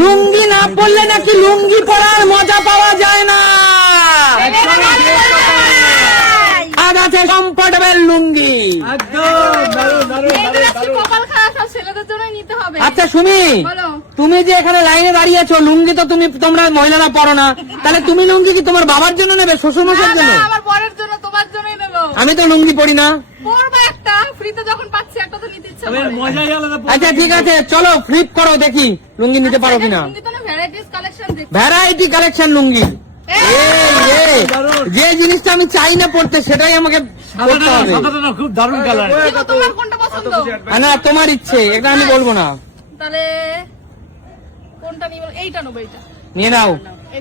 লুঙ্গি না পরলে নাকি লুঙ্গি পরার মজা পাওয়া যায় না। আজ আছে কমফোর্টেবল লুঙ্গি। আচ্ছা সুমি, তুমি যে এখানে লাইনে দাঁড়িয়েছো, লুঙ্গি তো তোমরা মহিলারা পরো না, তাহলে তুমি লুঙ্গি কি তোমার বাবার জন্য নেবে, শ্বশুর মশাইয়ের জন্য? আমার বরের জন্য, তোমার জন্যই নেব। আমি তো লুঙ্গি পরি না। পরবো একটা, ফ্রিতে যখন পাচ্ছি একটা তো নিতে ইচ্ছা করে। আচ্ছা ঠিক আছে, চলো ফ্লিপ করো, দেখি লুঙ্গি নিতে পারো কিনা। ভ্যারাইটি কালেকশন লুঙ্গি। যে জিনিসটা আমি চাই না পড়তে সেটাই আমাকে পড়তে হবে। খুব দারুণ কালার। তোমার কোনটা পছন্দ? না তোমার ইচ্ছে, এটা আমি বলবো না। তাহলে কোনটা নিব? এইটা নেব। এইটা নিয়ে নাও।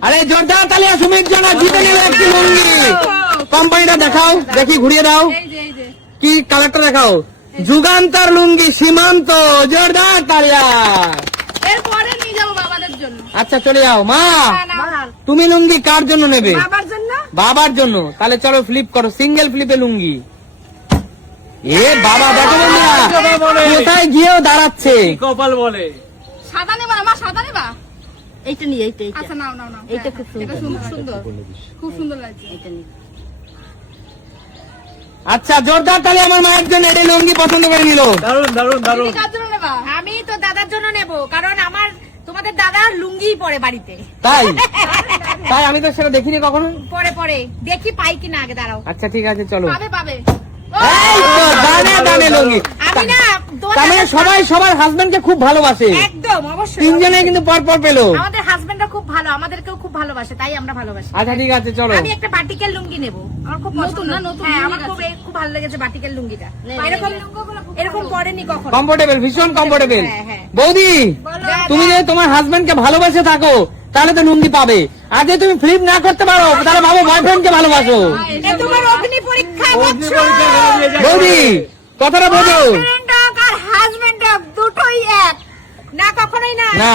আরে জোরদার তালিয়া সুমির জন্য, জিতে নিল একটি লুঙ্গি। কোম্পানিটা দেখাও, দেখি ঘুরিয়ে দাও। এই যে কি কালারটা দেখাও। যুগান্তর লুঙ্গি সীমান্ত, জোরদার তালিয়া। এরপরে নিয়ে যাবো বাবাদের জন্য। আচ্ছা চলে যাও। মা তুমি লুঙ্গি কার জন্য নেবে? বাবার জন্য। বাবার জন্য। তাহলে চলো ফ্লিপ করো, সিঙ্গেল ফ্লিপে লুঙ্গি। এ বাবা, দেখো বন্ধুরা কোথায় গিয়েও দাঁড়াচ্ছে। কপাল বলে। সাদা নেবা না মা? সাদা নেবা? এইটা নিয়ে এইটা আচ্ছা নাও। এইটা খুব সুন্দর। খুব সুন্দর লাগছে। এইটা নিয়ে আচ্ছা জোরদার তাহলে আমার মায়ের জন্য এই লুঙ্গি পছন্দ করে নিল। দারুণ দারুণ দারুণ। তুমি কার জন্য নেবা? আমি তো দাদার জন্য নেব, কারণ আমার তোমাদের দাদা লুঙ্গি পরে বাড়িতে। তাই তাই আমি তো সেটা দেখিনি কখনো। পরে দেখি পাই কিনা, আগে দাঁড়াও। আচ্ছা ঠিক আছে চলো। পাবে। এই তো দানে দানে লুঙ্গি। আমি না তার মানে সবাই সবার হাজবেন্ডকে খুব ভালোবাসে। একদম অবশ্যই। তিনজনে কিন্তু পর পর পেলো। আমাদের হাজবেন্ডরা খুব ভালো, আমাদেরকেও খুব ভালোবাসে, তাই আমরা ভালোবাসি। আচ্ছা ঠিক আছে চলো। আমি একটা বাটিকের লুঙ্গি নেব, আমার খুব নতুন পছন্দ। না, নতুন হ্যাঁ, আমার লুঙ্গি খুব ভালো লেগেছে বাটিকের লুঙ্গিটা। এরকম পরেনি কখনো। কমফোর্টেবল, ভীষণ কমফোর্টেবল। হ্যাঁ। বৌদি তুমি যদি তোমার হাজবেন্ডকে ভালোবাসে থাকো তাহলে তো লুঙ্গি পাবে। আর যদি তুমি ফ্লিপ না করতে পারো তাহলে ভাবো বয়ফ্রেন্ডকে ভালোবাসো। এটা তোমার অগ্নি পরীক্ষা। বৌদি কথাটা বোঝো। আর হাজবেন্ড দুটোই এক না, কখনোই না। না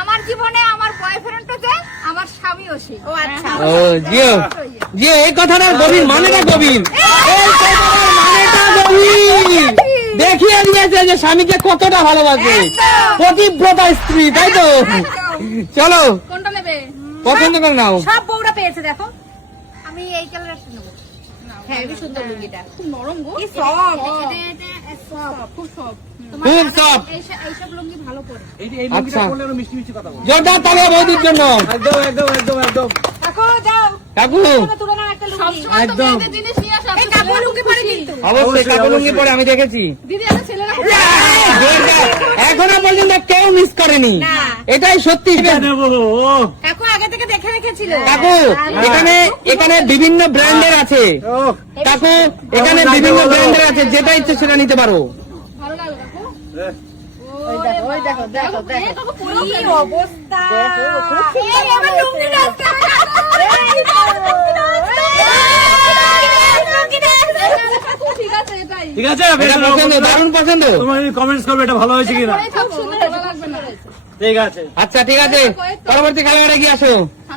আমার জীবনে আমার বয়ফ্রেন্ডটা যে আমার স্বামীও সে। ও আচ্ছা। ও জিও জিও, এই কথাটার গভীর মানেটা গভীর। এই কথাটার মানেটা গভীর। দেখিয়ে দিয়েছে যে স্বামীকে কতটা ভালোবাসে, পতিব্রতা স্ত্রী, তাই তো? চলো কোনটা নেবে? পছন্দ করে নাও। সব বউরা পেয়েছে, দেখো। আমি এই কালারটা নেব। হ্যাঁ, এই সুন্দর লুঙ্গিটা। খুব নরম গো। কি সফট। খুব সফট। খুব সফট। এইসব লুঙ্গি ভালো পরে। এই লুঙ্গিটা পরলে আরো মিষ্টি মিষ্টি কথা বলে। জোরদার তালিয়া বৌদির জন্য। একদম একদম একদম একদম। কাকু যাও, কাকু তুলে নাও একটা লুঙ্গি। সবসময় তো একদম। মেয়েদের জিনিস নিয়ে আসা। এই কাকু লুঙ্গি পরে কিন্তু। অবশ্যই কাকু লুঙ্গি পরে আমি দেখেছি। দিদি আমার ছেলেরা জোরদার। এখনো পর্যন্ত কেউ মিস করেনি, না। এটাই সত্যি। নেবো। কাকু আগে থেকে দেখে রেখেছিল। কাকু এখানে বিভিন্ন ব্র্যান্ডের আছে। ও কাকু এখানে বিভিন্ন ব্র্যান্ডের আছে, যেটা ইচ্ছে সেটা নিতে পারো। ভালো লাগলো কাকু। ওই দেখো দেখো এই কাকু পুরো কি অবস্থা। এই আমার লুঙ্গিটা আসছে। ঠিক আছে এটাই। ঠিক আছে, এটা পছন্দ, দারুণ পছন্দ। তোমার কমেন্টস করবে এটা ভালো হয়েছে কিনা। পরেই থাকো, ভালো লাগবে না। ঠিক আছে। আচ্ছা ঠিক আছে, পরবর্তী খেলাঘাটে গিয়ে আসো।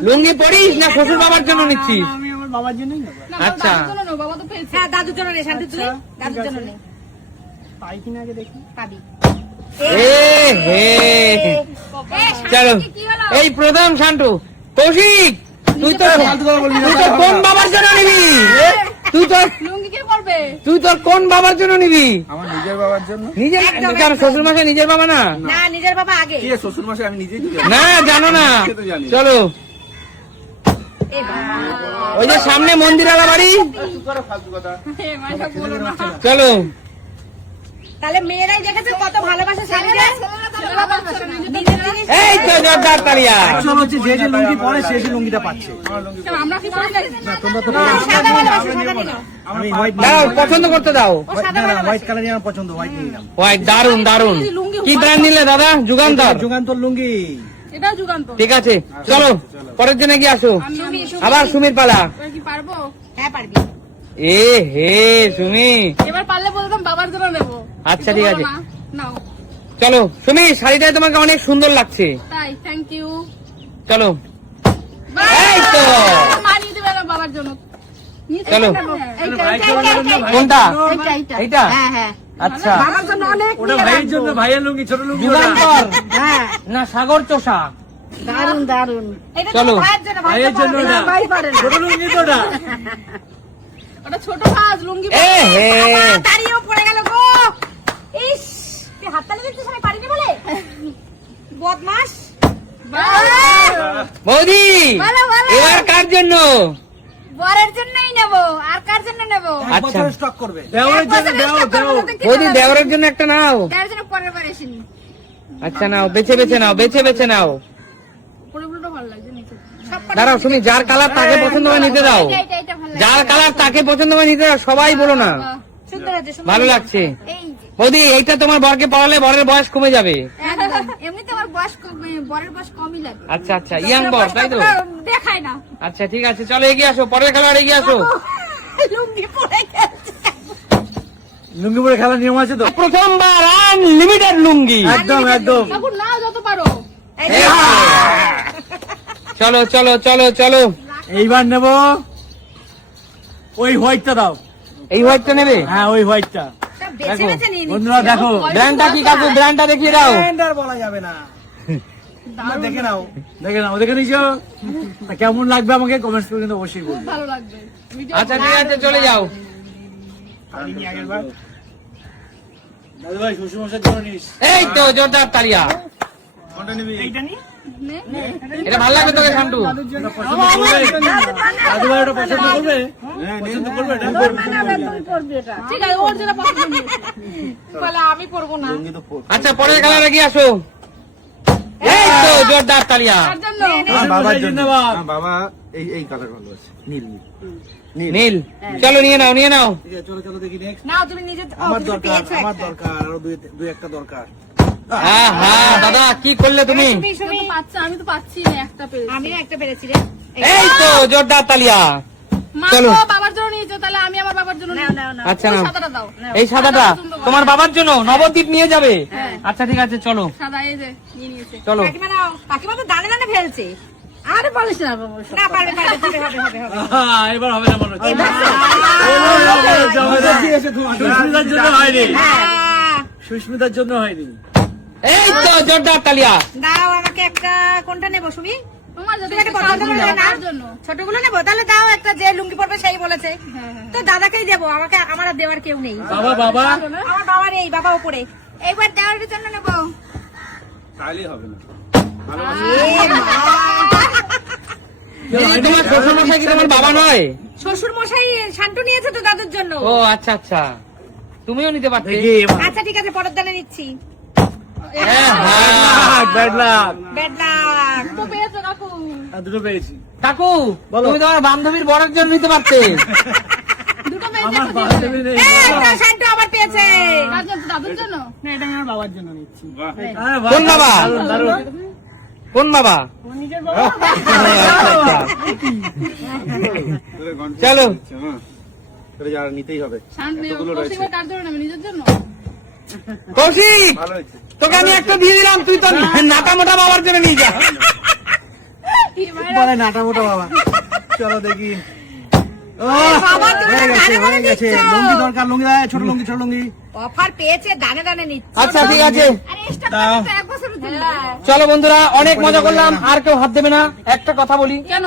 লুঙ্গি পরিস না শ্বশুর বাবার জন্য নিচ্ছিস? আমি আমার বাবার জন্যই নেবো। না, আচ্ছা। বাবার জন্য নয়, বাবা তো পেয়েছে। হ্যাঁ, দাদুর জন্য নে, শান্তি তুই দাদুর জন্য নে। পাই কিনা আগে দেখি। পাবি। এ হে চলো, এই প্রথম শান্টু। কৌশিক তুই তো কোন বাবার জন্য নিবি? লুঙ্গি কে পরবে? তুই তোর কোন বাবার জন্য নিবি? আমার নিজের বাবার জন্য। নিজের শ্বশুর মাসে নিজের বাবা না? না, নিজের বাবা আগে। কি শ্বশুর মাসে আমি নিজেই তো জানি। না জানো না, সে তো জানি। চলো। এ বাবা। ওই যে সামনে মন্দিরালা বাড়ি, চুপ করো, ফালতু কথা। মাইটা বলো না। চলো। তাহলে মেয়েরাই দেখেছে কত ভালোবাসে স্বামীকে। ছেলেরা ভালোবাসে না। নিজের জিনিস। এই তো জোরদার তালিয়া। আসল হচ্ছে যে যে লুঙ্গি পরে সে যে লুঙ্গিটা পাচ্ছে। কেন, আমরা কি পরি নাকি? তোমরা তো সাদা ভালোবাসে, সাদা নিও। আমি হোয়াইট দাও, পছন্দ করতে দাও। ও সাদা ভালোবাসে। হোয়াইট কালারই আমার পছন্দ, হোয়াইট নিয়ে নিলাম। ওয়াই দারুন দারুন। কি ব্র্যান্ড নিলে দাদা? যুগান্তর। যুগান্তর লুঙ্গি। এটাও যুগান্ত। ঠিক আছে চলো, পরের জন্য কি আসো। আমি আবার সুমির পালা। এবার কি পারবো? হ্যাঁ, পারবি। এ হে সুমি, এবার পারলে বলতাম বাবার জন্য নেবো। আচ্ছা, কিন্তু ঠিক বলো আছে। না। নাও। চলো সুমি, শাড়িটাই তোমাকে অনেক সুন্দর লাগছে। তাই, থ্যাংক ইউ। চলো এই তো। মা নিয়ে দেবে না বাবার জন্য। নিয়ে চলো। দেবে না? এইটা, কোনটা? এইটা হ্যাঁ হ্যাঁ। আচ্ছা বাবার জন্য অনেক ওটা নিয়ে ভাইয়ের রাখবো। জন্য, ভাইয়ের লুঙ্গি, ছোট লুঙ্গি ওটা। যুগান্তর হ্যাঁ না সাগর চোষা? দারুন দারুন এটা চলো। তো ভাইয়ের জন্য, ভাইয়ের জন্য পারে না, ওটা। ভাই পারে না। ছোট লুঙ্গি তো ওটা। ওটা ছোট ভাজ লুঙ্গি এ হে বাবা, দাঁড়িয়েও পড়ে গেল গো। ইস, তুই হাততালি দিচ্ছিস আমি পারিনি বলে? বদমাস। বৌদি ভালো, ভালো। এবার কার জন্য? বরের জন্যই নেবো, আর কার জন্য নেবো? এক আচ্ছা। বছরের স্টক করবে। দেওয়ারের জন্য, দেও। বৌদি দেওরের জন্য একটা নাও। তার জন্য পরের বার এসেনি। আচ্ছা নাও, বেছে বেছে নাও, বেছে বেছে নাও। পুরোপুরিটা ভালো লাগছে নিচে। দাঁড়াও শুনি, যার কালার তাকে পছন্দ হয় নিতে দাও। এটা ভালো লাগছে। যার কালার তাকে পছন্দ হয় নিতে দাও, সবাই বলো না। সুন্দর আছে, সুন্দর। ভালো লাগছে এই যে, বৌদি, এইটা তোমার বরকে পড়ালে বরের বয়স কমে যাবে। একদম। এমনিতে আমার বয়স বরের বয়স কমই লাগে। আচ্ছা আচ্ছা, ইয়াং বর তাই তো? দেখায় না। আচ্ছা ঠিক আছে, চলো এগিয়ে আসো, পরের খেলোয়াড় এগিয়ে আসো। লুঙ্গি পরে গেছে। লুঙ্গি পরে খেলার নিয়ম আছে তো? প্রথমবার আনলিমিটেড লুঙ্গি। একদম একদম। ঠাকুর নাও যত পারো। এই এই তো। চলো চলো চলো চলো, এইবার নেব ওই হোয়াইটটা দাও। এই হোয়াইটটা নেবে? হ্যাঁ ওই হোয়াইটটা। সব বেছে দেখো। বেছে নিয়ে নিচ্ছি। বন্ধুরা দেখো, ব্র্যান্ডটা কি কাকু, ব্র্যান্ডটা দেখিয়ে দাও। ব্র্যান্ডার বলা যাবে না। তোমরা দেখে নাও, দেখে নাও, দেখে নিছো? তা কেমন লাগবে আমাকে কমেন্টস করে কিন্তু অবশ্যই বলবে। ভালো লাগবে। আচ্ছা ঠিক আছে, চলে যাও। দাদু ভাই শ্বশুর মশাইয়ের জন্য নিস। এই তো জোরদার তালিয়া। এইটা নি? এটা ভালো লাগবে তোকে শান্টু? ওটা পছন্দ করবে? দাদু ভাই ওটা পছন্দ করবে? পছন্দ করবে এটা? তুই পরবি এটা। ঠিক আছে, ওর যেটা পছন্দ নিয়েছে। বলে আমি পরবো না। আচ্ছা পরের খেলার এগিয়ে আসো। এই তো জোরদার তালিয়া। তার জন্য বাবার জন্য। বাবা এই কালার ভালো আছে, নীল নীল। নীল, চলো নিয়ে নাও, নিয়ে নাও। ঠিক আছে, চলো চলো দেখি নেক্সট। নাও তুমি নিজে আমার তুমি দরকার, পেয়েছো আমার একটা। দরকার, আরো দুই একটা দরকার। হ্যাঁ হ্যাঁ দাদা, কি করলে তুমি? তুমি তুমি পাচ্ছ, আমি তো পাচ্ছি না, একটা পেরেছি। আমিও একটা পেরেছি রে। এই তো জোরদার তালিয়া। মা চলো। তো বাবার জন্য নিয়েছো, তাহলে আমি আমার বাবার জন্য নাও নাও নাও। আচ্ছা ওই নাও, সাদাটা দাও। এই সাদাটা তোমার বাবার জন্য নবদ্বীপ নিয়ে যাবে? আচ্ছা ঠিক আছে, চলো সাদা এই যে নিয়ে নিয়েছে। চলো। কাকিমা নাও। কাকিমা তো দানে দানে ফেলছে। আরে বলিস না বাবা। না পারবে পারবে, হবে হবে হবে হবে। এবার হবে না মনে হচ্ছে। এবার তো। সুস্মিতার জন্য হয়নি, হ্যাঁ। সুস্মিতার জন্য হয়নি। এই তো জোরদার তালিয়া। দাও আমাকে একটা, কোনটা নেবো সুমি? তোমার যদি তুমি একটা পছন্দ করে নাও না? তার জন্য। ছোটগুলো নেবো? তাহলে দাও একটা, যে লুঙ্গি পরবে সেই বলেছে। তো দাদাকেই দেবো, আমাকে, আমার আর দেওয়ার কেউ নেই। বাবা বাবা আমার বাবা নেই, বাবা উপরে। এইবার দেওয়ার জন্য নেবো। তাহলেই হবে না। এই তোমার শ্বশুর মশাই কি তোমার বাবা নয়? শ্বশুর মশাই শান্টু নিয়েছে তো দাদুর জন্য। ও আচ্ছা আচ্ছা, তুমিও নিতে পারতে। দেখি এবার। আচ্ছা ঠিক আছে, পরের দানে নিচ্ছি। হ্যাঁ হ্যাঁ। Bad luck. Bad luck. তো পেয়েছো কাকু। দুটো পেয়েছি। কাকু বলো। তুমি তোমার বান্ধবীর বরের জন্য নিতে পারতে। দুটো পেয়েছো আমার একটা দিয়েছো। বান্ধবী নেই। একটা শান্টু আবার পেয়েছে। কার জন্য? দাদুর জন্য। আরে কোন বাবা? দারুণ, দারুণ। কোন বাবা? চলো। তাহলে যারা নিতেই হবে। শান্তি এতগুলো রয়েছে। কৌশিকবার কার জন্য নেবে? নিজের জন্য। কৌশিক, ভালো হয়েছে। তোকে আমি একটা দিয়ে দিলাম, তুই তো নাটা মোটা বাবার জন্য নিয়ে যা। বলে নাটা মোটা বাবা। চলো দেখি। ও, বাবা, তুমি হয়ে গেছে, দানে দানে হয়ে গেছে। দিচ্ছ। লুঙ্গি দরকার, লুঙ্গি দাও, ছোট লুঙ্গি, ছোট লুঙ্গি। অফার পেয়েছে, দানে দানে নিচ্ছে। আচ্ছা ঠিক আছে, আরে এক্সট্রা দাও। এক বছরের জন্য। চলো বন্ধুরা, অনেক মজা করলাম, আর কেউ হাত দেবে না। একটা কথা বলি, কেন?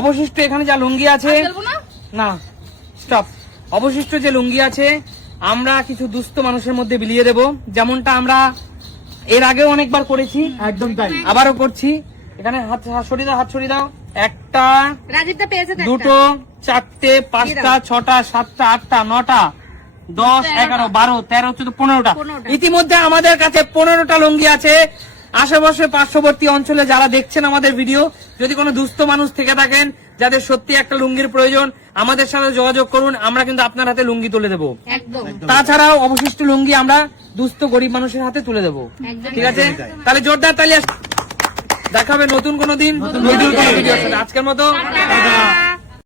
অবশিষ্ট এখানে যা লুঙ্গি আছে, খেলবো না? না স্টপ, অবশিষ্ট যে লুঙ্গি আছে আমরা কিছু দুস্থ মানুষের মধ্যে বিলিয়ে দেব, যেমনটা আমরা এর আগেও অনেকবার করেছি, একদম তাই। আবারও করছি। এখানে হাত হাত সরিয়ে দাও, হাত সরিয়ে দাও। একটা, রাজীবটা পেয়েছে তো একটা। দুটো, চারটে, পাঁচটা, ছটা, সাতটা, আটটা, নটা, 10, 11, 12, 13, 14, 15টা। 15টা। ইতিমধ্যে আমাদের কাছে 15টা লুঙ্গি আছে। আশেপাশে পার্শ্ববর্তী অঞ্চলে যারা দেখছেন আমাদের ভিডিও, যদি কোনো দুস্থ মানুষ থেকে থাকেন যাদের সত্যি একটা লুঙ্গির প্রয়োজন, আমাদের সাথে যোগাযোগ করুন, আমরা কিন্তু আপনার হাতে লুঙ্গি তুলে দেবো। একদম। তাছাড়াও অবশিষ্ট লুঙ্গি আমরা দুস্থ গরিব মানুষের হাতে তুলে দেবো। ঠিক আছে, তাহলে জোরদার তালিয়া। দেখাবে নতুন কোনো দিন, নতুন ভিডিওর সাথে। আজকের মতো টাটা।